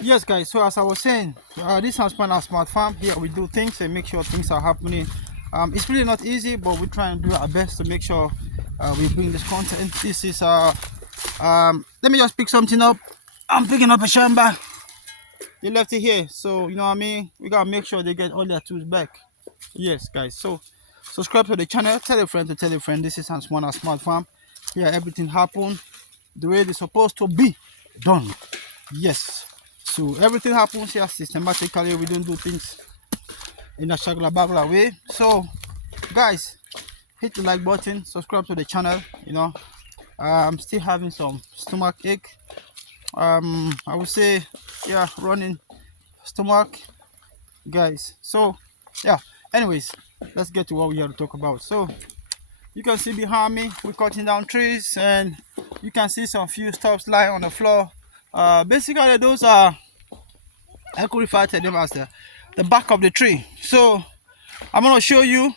Yes, guys. So as I was saying, this is Ansumana Smart Farm. Here we do things and make sure things are happening. It's really not easy, but we try and do our best to make sure we bring this content. This is let me just pick something up. I'm picking up a shamba. They left it here, so you know what I mean. We gotta make sure they get all their tools back. Yes, guys. So subscribe to the channel. Tell a friend to tell a friend. This is Ansumana Smart Farm. Here everything happen the way it's supposed to be done. Yes. So everything happens here systematically. We don't do things in a shagla bagla way. So guys, hit the like button, subscribe to the channel. I'm still having some stomach ache. I would say, yeah, running stomach, guys. So yeah, anyways, let's get to what we have to talk about. So you can see behind me, we're cutting down trees, and you can see some few stuffs lying on the floor. Basically those are, I could refer to them as the back of the tree. So I'm gonna show you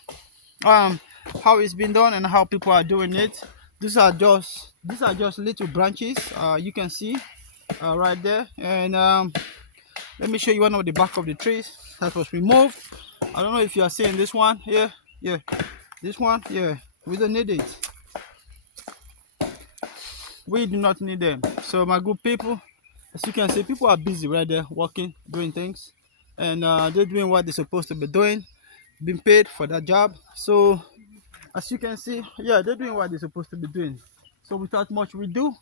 how it's been done and how people are doing it. These are just little branches, you can see right there. And let me show you one of the back of the trees that was removed. I don't know if you are seeing this one here. Yeah, this one. Yeah, we don't need it. We do not need them. So my good people, as you can see, people are busy right there working, doing things, and they're doing what they're supposed to be doing, being paid for that job. So as you can see, yeah, they're doing what they're supposed to be doing. So without much we do,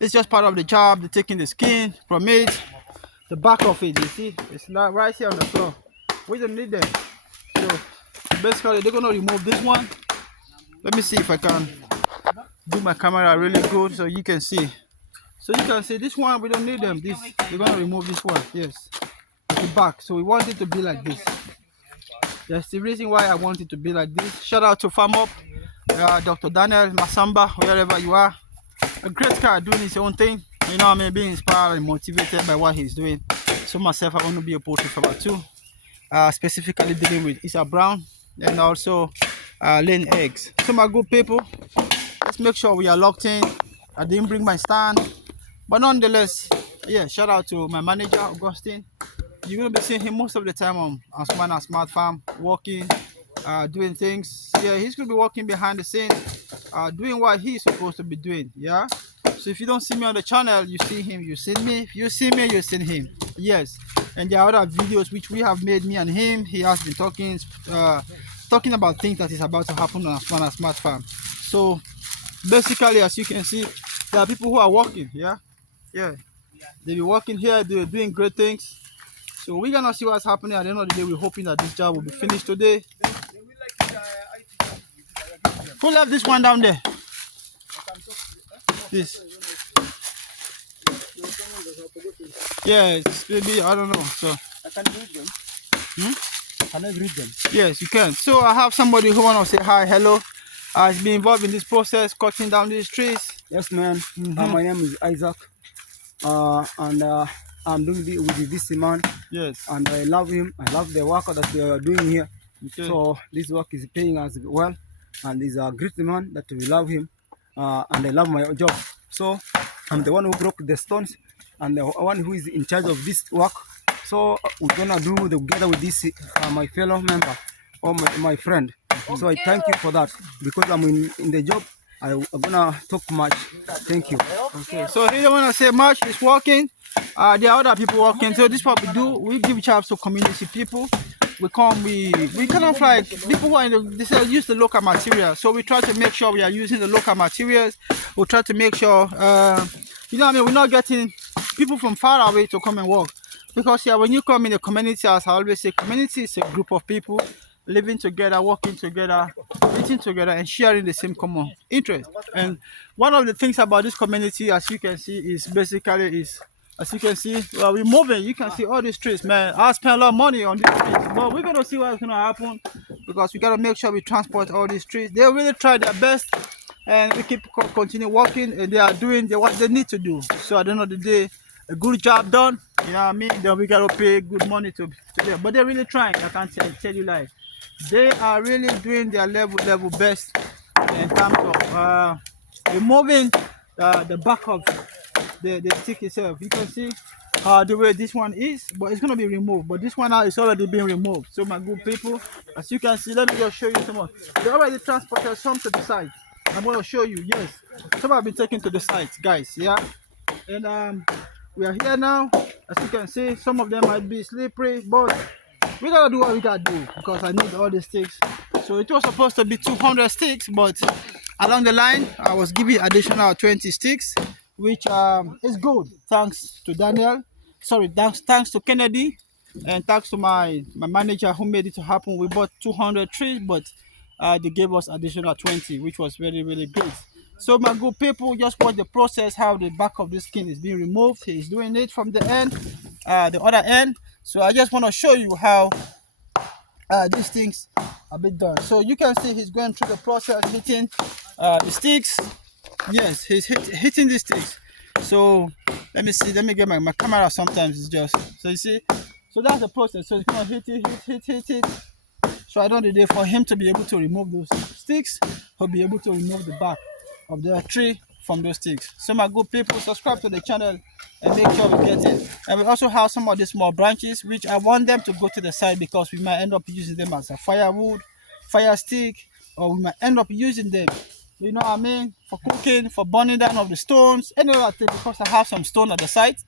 it's just part of the job. They're taking the skin from it, the back of it, you see, it's not right here on the floor. We don't need them. So basically they're gonna remove this one. Let me see if I can do my camera really good so you can see. So you can see this one, we don't need them. This, they're gonna remove this one. Yes, the back. So we want it to be like this. That's the reason why I want it to be like this. Shout out to Farm Up, Dr. Daniel Masamba, wherever you are. A great guy doing his own thing. You know what I mean? Being inspired and motivated by what he's doing. So myself, I want to be a poultry farmer too. Specifically dealing with Isa Brown and also laying eggs. So my good people, let's make sure we are locked in. I didn't bring my stand, but nonetheless, yeah, shout out to my manager Augustine. You're gonna be seeing him most of the time on Ansumana Smart Farm, working, doing things. Yeah, he's gonna be working behind the scenes, doing what he's supposed to be doing. Yeah. So if you don't see me on the channel, you see him, you see me. If you see me, you see him. Yes. And there are other videos which we have made, me and him. He has been talking about things that is about to happen on Ansumana Smart Farm. So basically, as you can see, there are people who are working. Yeah. They be working here. They're doing great things. So we're gonna see what's happening at the end of the day. We're hoping that this job will be finished today. Who left this one down there? This. Yeah, it's maybe, I don't know. So I can read them. Can I read them? Yes, you can. So I have somebody who wanna say hi, hello. Has been involved in this process, cutting down these trees. Yes, man. My name is Isaac. And I'm doing it with this man. Yes. And I love him. I love the work that we are doing here. Okay. So this work is paying us well. And he's a great man that we love him. And I love my job. So I'm the one who broke the stones and the one who is in charge of this work. So we're gonna do together with this my fellow member or my friend. So I thank you for that because I'm in the job. I'm gonna talk much. Thank you. Okay. So he don't wanna say much. He's working. There are other people working. So this is what we do. We give jobs to community people. We kind of like people who are they use the local materials. So we try to make sure we are using the local materials. We try to make sure you know what I mean, we're not getting people from far away to come and work. Because yeah, when you come in the community, as I always say, community is a group of people living together, working together, eating together, and sharing the same common interest. And one of the things about this community, as you can see, is basically as you can see, well, we're moving. You can see all these trees, man. I spent a lot of money on these trees, but we're gonna see what's gonna happen because we gotta make sure we transport all these trees. They really try their best, and we continue working, and they are doing what they need to do. So at the end of the day, a good job done. You know what I mean? Then we gotta pay good money to them. But they're really trying. I can't tell you lies. They are really doing their level best in terms of removing the back of the stick itself. You can see the way this one is, but it's gonna be removed. But this one now is already being removed. So my good people, as you can see, let me just show you some more. They already transported some to the site. I'm gonna show you. Yes, some have been taken to the site, guys. Yeah, and we are here now. As you can see, some of them might be slippery, but we gotta do what we gotta do because I need all the sticks. So it was supposed to be 200 sticks, but along the line I was giving additional 20 sticks, which is good. Thanks to Daniel. Sorry, thanks to Kennedy, and thanks to my manager who made it to happen. We bought 200 trees, but they gave us additional 20, which was really great. So my good people, just watch the process how the back of the skin is being removed. He's doing it from the end, the other end. So I just want to show you how these things are being done. So you can see he's going through the process, hitting the sticks. Yes, he's hitting the sticks. So let me see. Let me get my camera. Sometimes it's just so you see. So that's the process. So it's gonna hit it, hit. So I don't need it for him to be able to remove those sticks. He'll be able to remove the back of the tree from those sticks. So my good people, subscribe to the channel and make sure we get it. And we also have some of these small branches which I want them to go to the side because we might end up using them as a firewood, fire stick, or we might end up using them, you know what I mean, for cooking, for burning down of the stones, any other thing, because I have some stone at the site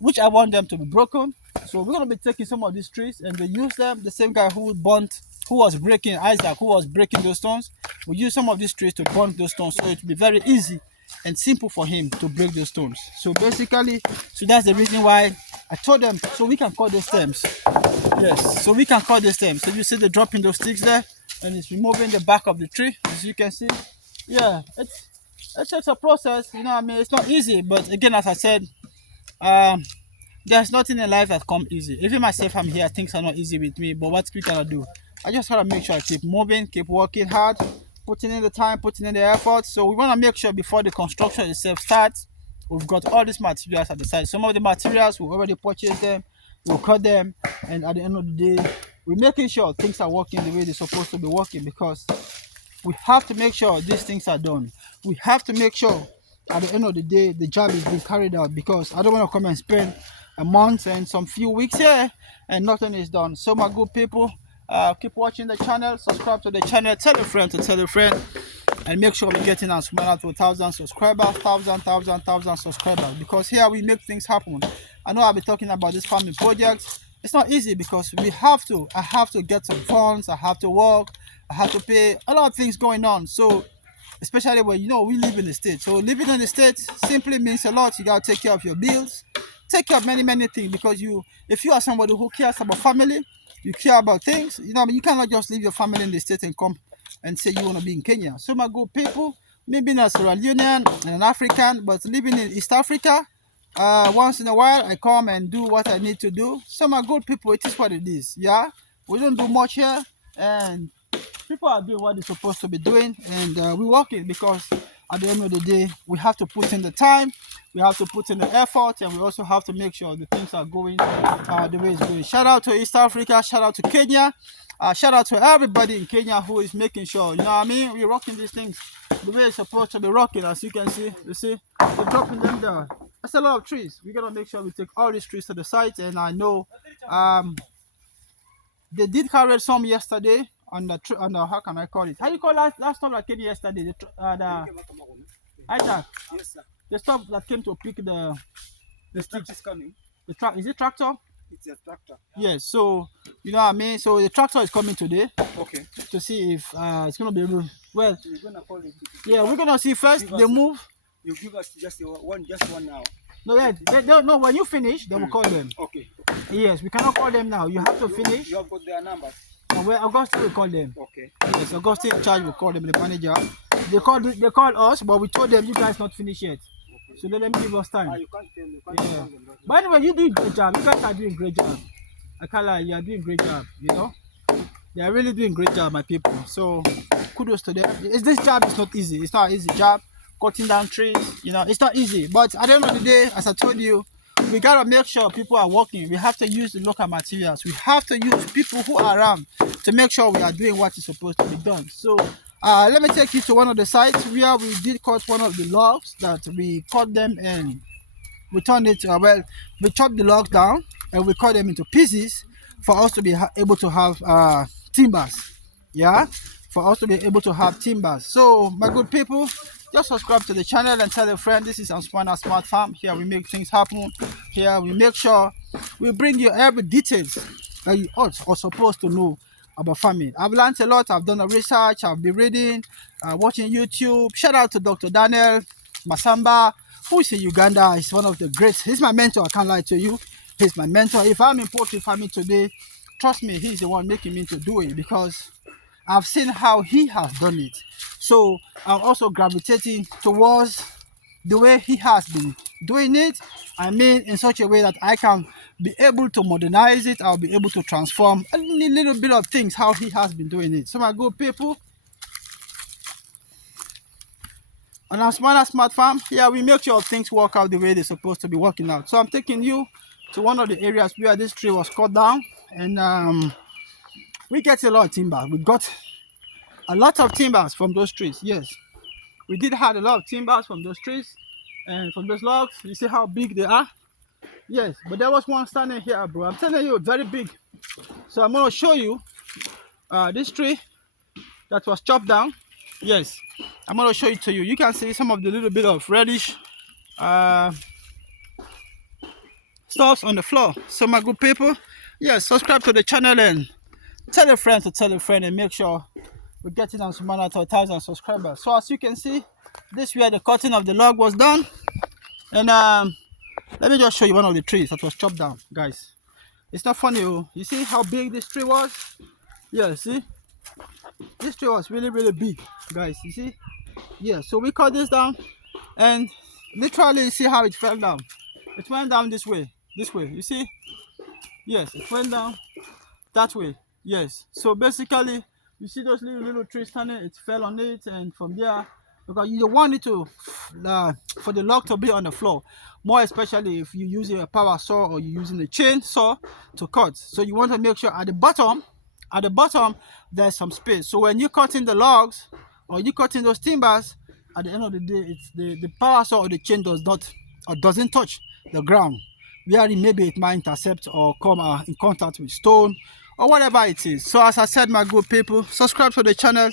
which I want them to be broken. So we're gonna be taking some of these trees and we use them. The same guy who burnt, who was breaking Isaac, who was breaking those stones, we use some of these trees to burn those stones. So it will be very easy and simple for him to break those stones. So basically, so that's the reason why I told them so we can cut the stems. Yes, so we can cut the stems. So you see the dropping those sticks there, and it's removing the back of the tree, as you can see. Yeah, it's a process, you know what I mean? It's not easy, but again, as I said, um there's nothing in life that come easy. Even myself, I'm here, things are not easy with me, but what we gonna do? I just gotta make sure I keep moving, keep working hard, putting in the time, putting in the effort. So we wanna make sure before the construction itself starts, we've got all these materials at the site. Some of the materials we already purchased them, we'll cut them, and at the end of the day, we're making sure things are working the way they're supposed to be working because we have to make sure these things are done. We have to make sure at the end of the day the job is being carried out because I don't want to come and spend a month and some few weeks here and nothing is done. So my good people, keep watching the channel, subscribe to the channel, tell a friend to tell a friend, and make sure we're getting Ansumana to 1,000 subscribers, thousand subscribers, because here we make things happen. I know I'll be talking about this farming project. It's not easy because I have to get some funds, I have to work, I have to pay a lot of things going on. So especially when you know we live in the States. So living in the States simply means a lot. You gotta take care of your bills, take care of many things because if you are somebody who cares about family, you care about things, you know, you cannot just leave your family in the States and come and say you want to be in Kenya. So my good people, me being a Sierra Leonean and an African, but living in East Africa, once in a while I come and do what I need to do. So my good people, it is what it is. Yeah, we don't do much here, and people are doing what they're supposed to be doing, and we're working because at the end of the day we have to put in the time, we have to put in the effort, and we also have to make sure the things are going the way it's going. Shout out to East Africa, shout out to Kenya, shout out to everybody in Kenya who is making sure, you know what I mean, we're rocking these things the way it's supposed to be rocking. As you can see, you see they're dropping them down. That's a lot of trees. We gotta make sure we take all these trees to the site, and I know they did carry some yesterday on the how can I call it? How you call last stuff that came yesterday? The Isaac, Yes, sir. the stuff that came to pick The sticks. truck is coming. The truck, is it tractor? It's a tractor. Yes. So you know what I mean. So the tractor is coming today Okay. to see if it's gonna be able. Well, You're gonna call it. yeah, we're gonna see first the move. You give us just one now. No, yeah, no. When you finish, then we'll call them. Okay. Yes, we cannot call them now. You have to finish. You have got their numbers. And when Augustine will call them. Okay. Yes, Augustine in charge will call them, the manager. They called us, but we told them you guys not finished yet. So let them give us time. You can't tell. You can't Yeah. tell them. But anyway, you do a great job. You guys are doing a great job. I can't lie, you are doing a great job, you know? They are really doing a great job, my people. So kudos to them. This job is not easy. It's not an easy job. Cutting down trees, you know, it's not easy. But at the end of the day, as I told you, we gotta make sure people are working. We have to use the local materials. We have to use people who are around to make sure we are doing what is supposed to be done. So let me take you to one of the sites where we did cut one of the logs that we cut them in. we turn it, we chop the logs down and we cut them into pieces for us to be able to have timbers. Yeah, for us to be able to have timbers. So, my good people, just subscribe to the channel and tell a friend. This is Ansumana Smart Farm. Here we make things happen. Here we make sure we bring you every details that you ought or supposed to know about farming. I've learned a lot. I've done a research. I've been reading, watching YouTube. Shout out to Dr. Daniel Masamba, who is in Uganda. He's one of the greats. He's my mentor. I can't lie to you. He's my mentor. If I'm in poultry farming today, trust me, he's the one making me to do it because I've seen how he has done it. So I'm also gravitating towards the way he has been doing it. I mean, in such a way that I can be able to modernize it. I'll be able to transform a little bit of things how he has been doing it. So, my good people, on our smart farm, yeah, we make sure things work out the way they're supposed to be working out. So I'm taking you to one of the areas where this tree was cut down, and we get a lot of timber. We got a lot of timbers from those trees. Yes, we did have a lot of timbers from those trees and from those logs. You see how big they are? Yes, but there was one standing here, bro. I'm telling you, very big. So I'm going to show you this tree that was chopped down. Yes, I'm going to show it to you. You can see some of the little bit of reddish stuffs on the floor. So, my good people, yes, subscribe to the channel and tell a friend to tell a friend, and make sure we're getting Ansumana to 1,000 subscribers. So as you can see, this is where the cutting of the log was done. And let me just show you one of the trees that was chopped down, guys. It's not funny. Oh. You see how big this tree was? Yeah, see? This tree was really, really big, guys. You see? Yeah, so we cut this down and literally see how it fell down. It went down this way. You see? Yes, it went down that way. Yes, so basically you see those little trees standing, it fell on it, and from there, because you don't want it to for the log to be on the floor, more especially if you're using a power saw or you're using a chainsaw to cut. So you want to make sure at the bottom there's some space, so when you're cutting the logs or you're cutting those timbers, at the end of the day, it's the power saw or the chain doesn't touch the ground, where maybe it might intercept or come in contact with stone or whatever it is. So as I said, my good people, subscribe to the channel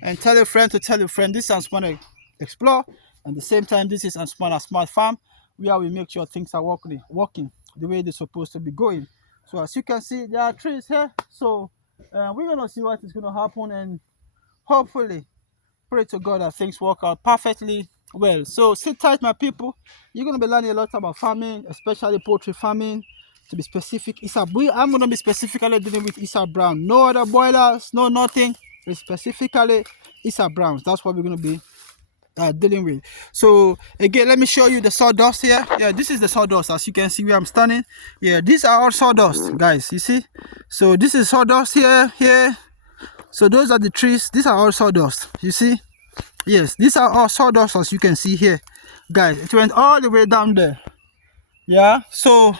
and tell a friend to tell a friend. This is Ansumana Explore, and at the same time, this is Ansumana Smart Farm, where we make sure things are working the way they're supposed to be going. So as you can see, there are trees here. So we're gonna see what is gonna happen, and hopefully pray to God that things work out perfectly well. So sit tight, my people. You're going to be learning a lot about farming, especially poultry farming. To be specific, I'm going to be specifically dealing with Issa Brown. No other boilers, no nothing. It's specifically Issa Browns. That's what we're going to be dealing with. So again, let me show you the sawdust here. Yeah, this is the sawdust. As you can see where I'm standing. Yeah, these are all sawdust, guys. You see? So this is sawdust here. So those are the trees. These are all sawdust. You see? Yes, these are all sawdust, as you can see here, guys. It went all the way down there. Yeah, so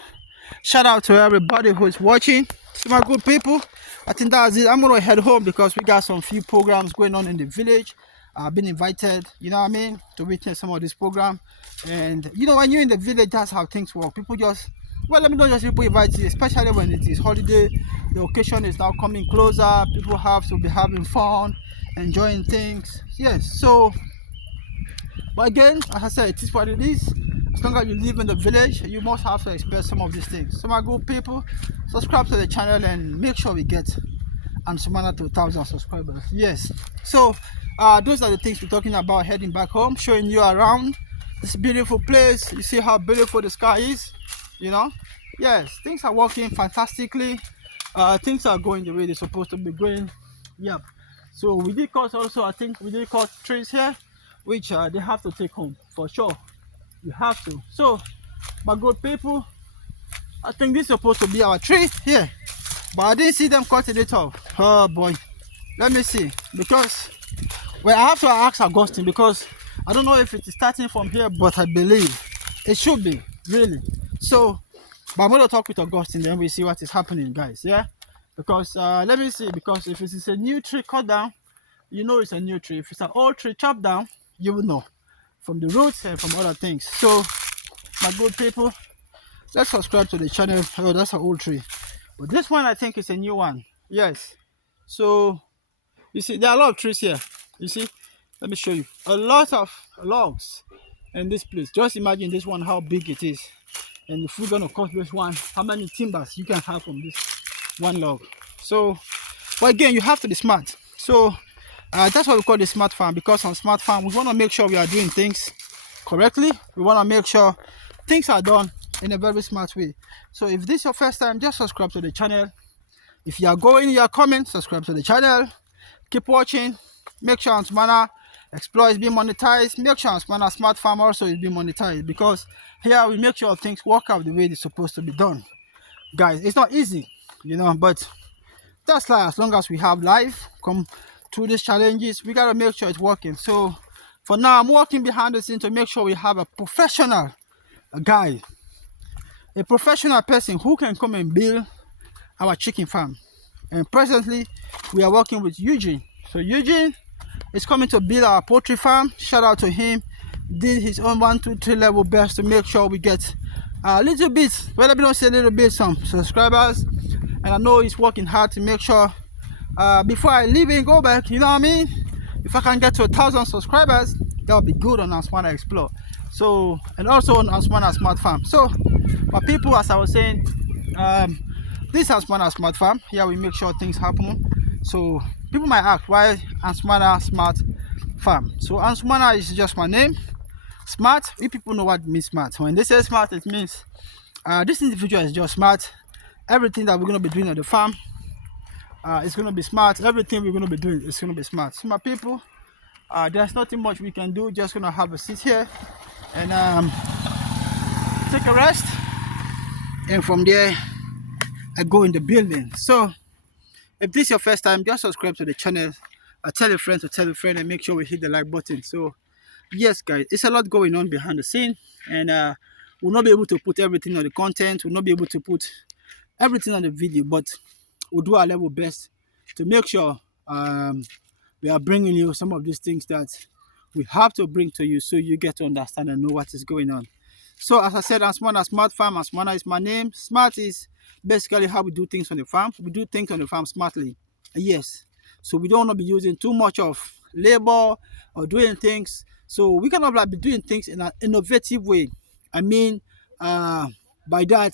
shout out to everybody who is watching. So, my good people, I think that's it. I'm gonna head home because we got some few programs going on in the village. I've been invited, you know what I mean, to witness some of this program. And you know, when you're in the village, that's how things work. People just, well, let me not just people invite you, especially when it is holiday. The occasion is now coming closer. People have to be having fun, enjoying things. Yes, so, but again, as I said, it is what it is. As long as you live in the village, you must have to expect some of these things. So, my good people, subscribe to the channel and make sure we get Ansumana to 1,000 subscribers. Yes, so those are the things we're talking about, heading back home, showing you around this beautiful place. You see how beautiful the sky is, you know. Yes, things are working fantastically. Things are going the way they're supposed to be going. Yep. So we did cut also, I think we did cut trees here, which they have to take home for sure. You have to. So, my good people, I think this is supposed to be our tree here, but I didn't see them cutting it off. Oh boy, let me see, because well, I have to ask Augustine, because I don't know if it is starting from here, but I believe it should be, really. So, but I'm going to talk with Augustine, then we see what is happening, guys. Yeah, because let me see, because if it is a new tree cut down, you know it's a new tree. If it's an old tree chopped down, you will know from the roots and from other things. So my good people, let's subscribe to the channel. Oh, that's an old tree, but this one I think is a new one. Yes. So you see, there are a lot of trees here. You see, let me show you a lot of logs in this place. Just imagine this one, how big it is. And if we're gonna cut this one, how many timbers you can have from this one log. So, but again, you have to be smart. So that's what we call the smart farm, because on smart farm we want to make sure we are doing things correctly. We want to make sure things are done in a very smart way. So if this is your first time, just subscribe to the channel. If you are going, you are coming, subscribe to the channel. Keep watching. Make sure Ansumana Explore is being monetized. Make sure Ansumana Smart Farm also is being monetized, because here we make sure things work out the way they're supposed to be done. Guys, it's not easy, but that's like, as long as we have life come through these challenges, we gotta make sure it's working. So for now, I'm working behind the scenes to make sure we have a professional guy, a professional person who can come and build our chicken farm. And presently we are working with Eugene. So Eugene is coming to build our poultry farm. Shout out to him. Did his own 1, 2, 3 level best to make sure we get a little bit, whether we don't say a little bit, some subscribers. And I know he's working hard to make sure before I leave and go back, you know what I mean, if I can get to 1,000 subscribers, that would be good on Ansumana Explore. So, and also on Ansumana Smart Farm. So my people, as I was saying, this is Ansumana Smart Farm. Here we make sure things happen. So people might ask, why Ansumana Smart Farm? So Ansumana is just my name. Smart, we people know what means smart. When they say smart, it means this individual is just smart. Everything that we're going to be doing on the farm is going to be smart. Everything we're going to be doing is going to be smart. So my people, there's nothing much we can do. Just going to have a seat here and take a rest. And from there, I go in the building. So if this is your first time, just subscribe to the channel. Tell a friend to tell a friend, and make sure we hit the like button. So yes, guys, it's a lot going on behind the scene, and we'll not be able to put everything on the content. We'll not be able to put everything on the video, but we'll do our level best to make sure we are bringing you some of these things that we have to bring to you, so you get to understand and know what is going on. So as I said, Ansumana Smart Farm. Ansumana is my name. Smart is basically how we do things on the farm. We do things on the farm smartly. Yes. So we don't want to be using too much of labor or doing things. So we cannot like be doing things in an innovative way. I mean, by that,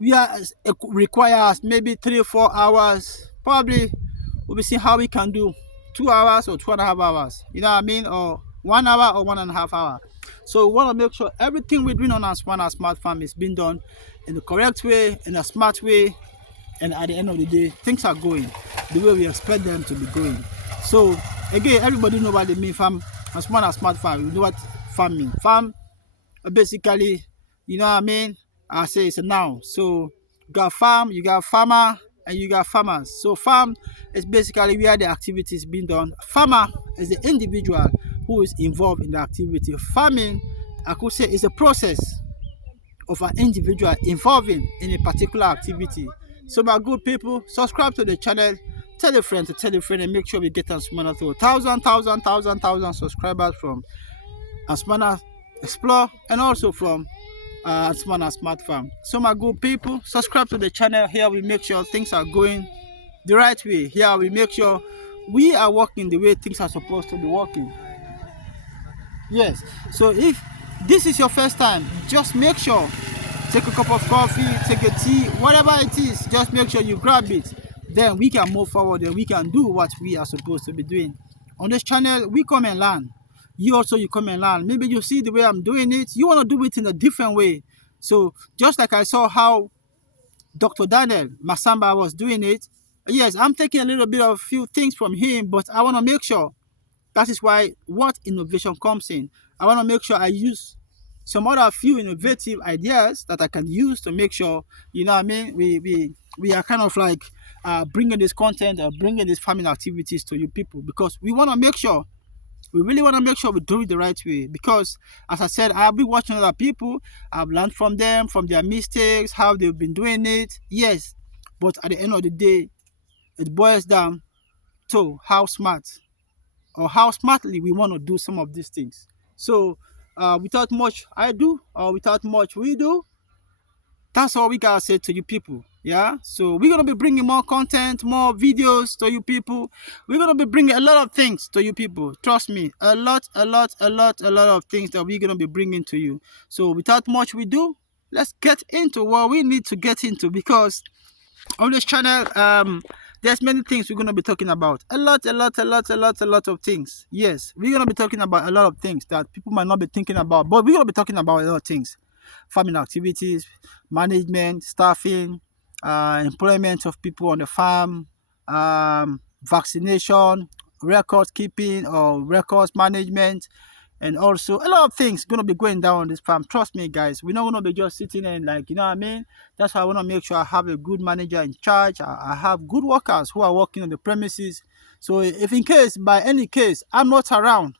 we are it requires maybe 3 or 4 hours. Probably we'll be seeing how we can do 2 hours or 2.5 hours. You know what I mean? Or 1 hour or 1.5 hours. So we want to make sure everything we're doing on our Smart Farm is being done in the correct way, in a smart way, and at the end of the day, things are going the way we expect them to be going. So again, everybody know what they mean farm. Ansumana Smart Farm, you know what farm mean. Farm basically, you know what I mean? I say it's a noun. So you got farm, you got farmer, and you got farmers. So farm is basically where the activity is being done. Farmer is the individual who is involved in the activity. Farming, I could say, is a process of an individual involving in a particular activity. So my good people, subscribe to the channel, tell a friend to tell a friend, and make sure we get Ansumana to 1,000 subscribers from Ansumana Explore, and also from Ansumana Smart Farm. So my good people, subscribe to the channel. Here we make sure things are going the right way. Here we make sure we are working the way things are supposed to be working. Yes. So if this is your first time, just make sure, take a cup of coffee, take a tea, whatever it is, just make sure you grab it. Then we can move forward and we can do what we are supposed to be doing. On this channel, we come and learn. You come and learn. Maybe you see the way I'm doing it, you want to do it in a different way. So just like I saw how Dr. Daniel Masamba was doing it, yes, I'm taking a little bit of few things from him, but I want to make sure. That is why what innovation comes in. I want to make sure I use some other few innovative ideas that I can use to make sure, you know what I mean, we are kind of like bringing this content or bringing these farming activities to you people, because we want to make sure, we really want to make sure we do it the right way. Because as I said, I'll be watching other people, I've learned from them, from their mistakes, how they've been doing it. Yes, but at the end of the day, it boils down to how smart or how smartly we want to do some of these things. So without much I do, or without much we do, that's all we gotta say to you people. Yeah, so we're gonna be bringing more content, more videos to you people. We're gonna be bringing a lot of things to you people. Trust me, a lot of things that we're gonna be bringing to you. So without much we do, let's get into what we need to get into, because on this channel, there's many things we're gonna be talking about. A lot of things. Yes, we're gonna be talking about a lot of things that people might not be thinking about, but we're gonna be talking about a lot of things: farming activities, management, staffing, employment of people on the farm, vaccination, record keeping or records management, and also a lot of things gonna be going down on this farm. Trust me, guys. We're not gonna be just sitting and, like, you know what I mean. That's why I wanna make sure I have a good manager in charge. I have good workers who are working on the premises. So if in case, by any case, I'm not around,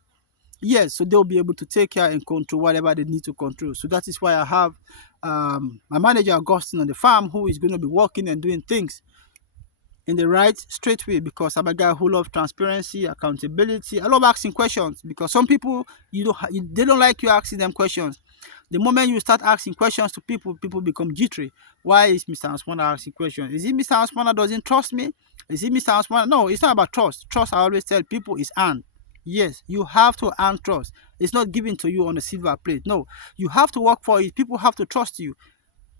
yes, so they'll be able to take care and control whatever they need to control. So that is why I have my manager Augustine on the farm, who is going to be working and doing things in the right straight way, because I'm a guy who loves transparency, accountability. I love asking questions, because some people, they don't like you asking them questions. The moment you start asking questions to people, people become jittery. Why is Mr. Ansumana asking questions? Is it Mr. Ansumana doesn't trust me? Is it Mr. Ansumana? No, it's not about trust. Trust, I always tell people, is earned. Yes, you have to earn trust. It's not given to you on a silver plate. No, you have to work for it. People have to trust you.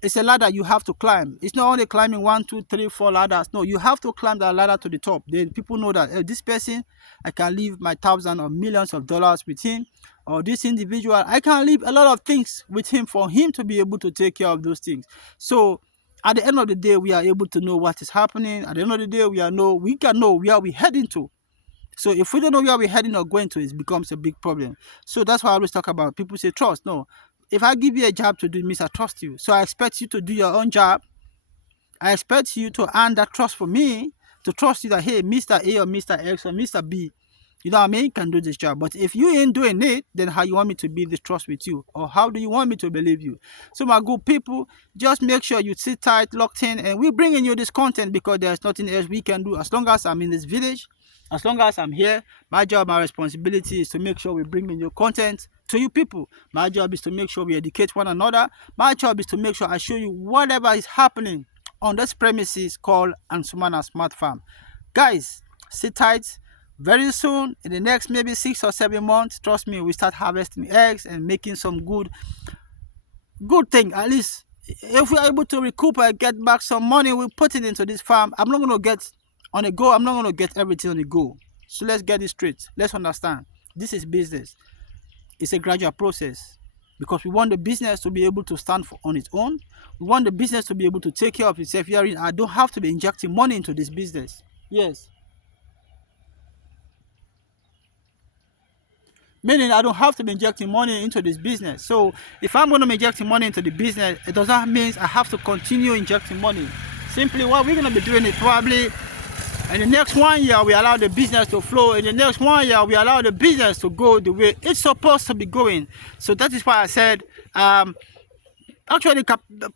It's a ladder you have to climb. It's not only climbing 1, 2, 3, 4 ladders. No, you have to climb that ladder to the top. Then people know that this person, I can leave my thousands or millions of dollars with him, or this individual, I can leave a lot of things with him for him to be able to take care of those things. So at the end of the day, we are able to know what is happening. At the end of the day, we can know where we're heading to. So if we don't know where we're heading or going to, it becomes a big problem. So that's why I always talk about, people say trust. No, if I give you a job to do, it means I trust you. So I expect you to do your own job. I expect you to earn that trust for me, to trust you that, hey, Mr. A or Mr. X or Mr. B, you know what I mean, can do this job. But if you ain't doing it, then how you want me to build this trust with you? Or how do you want me to believe you? So my good people, just make sure you sit tight, locked in, and we're bringing you this content because there's nothing else we can do. As long as I'm in this village, as long as I'm here, my job, my responsibility is to make sure we bring in your content to you people. My job is to make sure we educate one another. My job is to make sure I show you whatever is happening on this premises called Ansumana Smart Farm. Guys, sit tight. Very soon, in the next maybe 6 or 7 months, trust me, we start harvesting eggs and making some good thing. At least if we are able to recoup and get back some money, we put it into this farm. I'm not going to get on a go. I'm not going to get everything on a go. So let's get it straight. Let's understand. This is business. It's a gradual process, because we want the business to be able to stand on its own. We want the business to be able to take care of itself. I don't have to be injecting money into this business. Yes. Meaning I don't have to be injecting money into this business. So if I'm going to be injecting money into the business, it does not mean I have to continue injecting money. Simply what we're going to be doing is probably in the next 1 year, we allow the business to flow. In the next 1 year, we allow the business to go the way it's supposed to be going. So that is why I said, actually,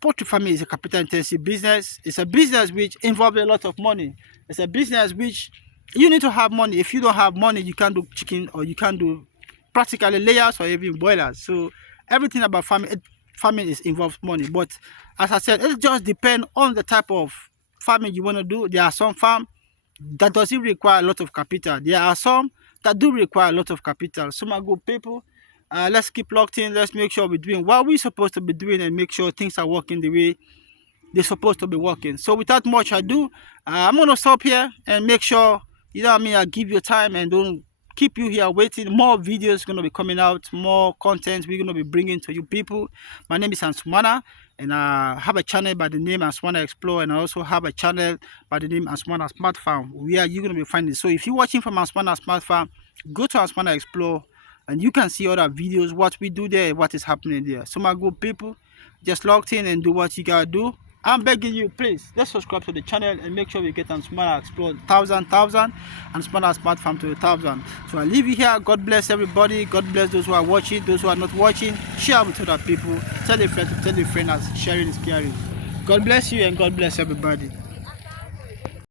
poultry farming is a capital-intensive business. It's a business which involves a lot of money. It's a business which you need to have money. If you don't have money, you can't do chicken, or you can't do practically layers or even boilers. So everything about farming is involves money. But as I said, it just depends on the type of farming you want to do. There are some farms that doesn't require a lot of capital. There are some that do require a lot of capital. So my good people, let's keep locked in. Let's make sure we're doing what we're supposed to be doing and make sure things are working the way they're supposed to be working. So without much ado, I'm going to stop here and make sure, you know what I mean, I give you time and don't keep you here waiting. More videos going to be coming out, more content we're going to be bringing to you people. My name is Ansumana, and I have a channel by the name Ansumana Explore, and I also have a channel by the name Ansumana Smart Farm, where you're going to be finding. So if you're watching from Ansumana Smart Farm, go to Ansumana Explore and you can see other videos, what we do there, what is happening there. So my good people, just logged in and do what you gotta do. I'm begging you, please, let's subscribe to the channel and make sure we get Ansumana Explore 1,000 and Ansumana Smart Farm to 1,000. So I leave you here. God bless everybody. God bless those who are watching, those who are not watching. Share with other people. Tell a friend to tell a friend, as sharing is caring. God bless you and God bless everybody.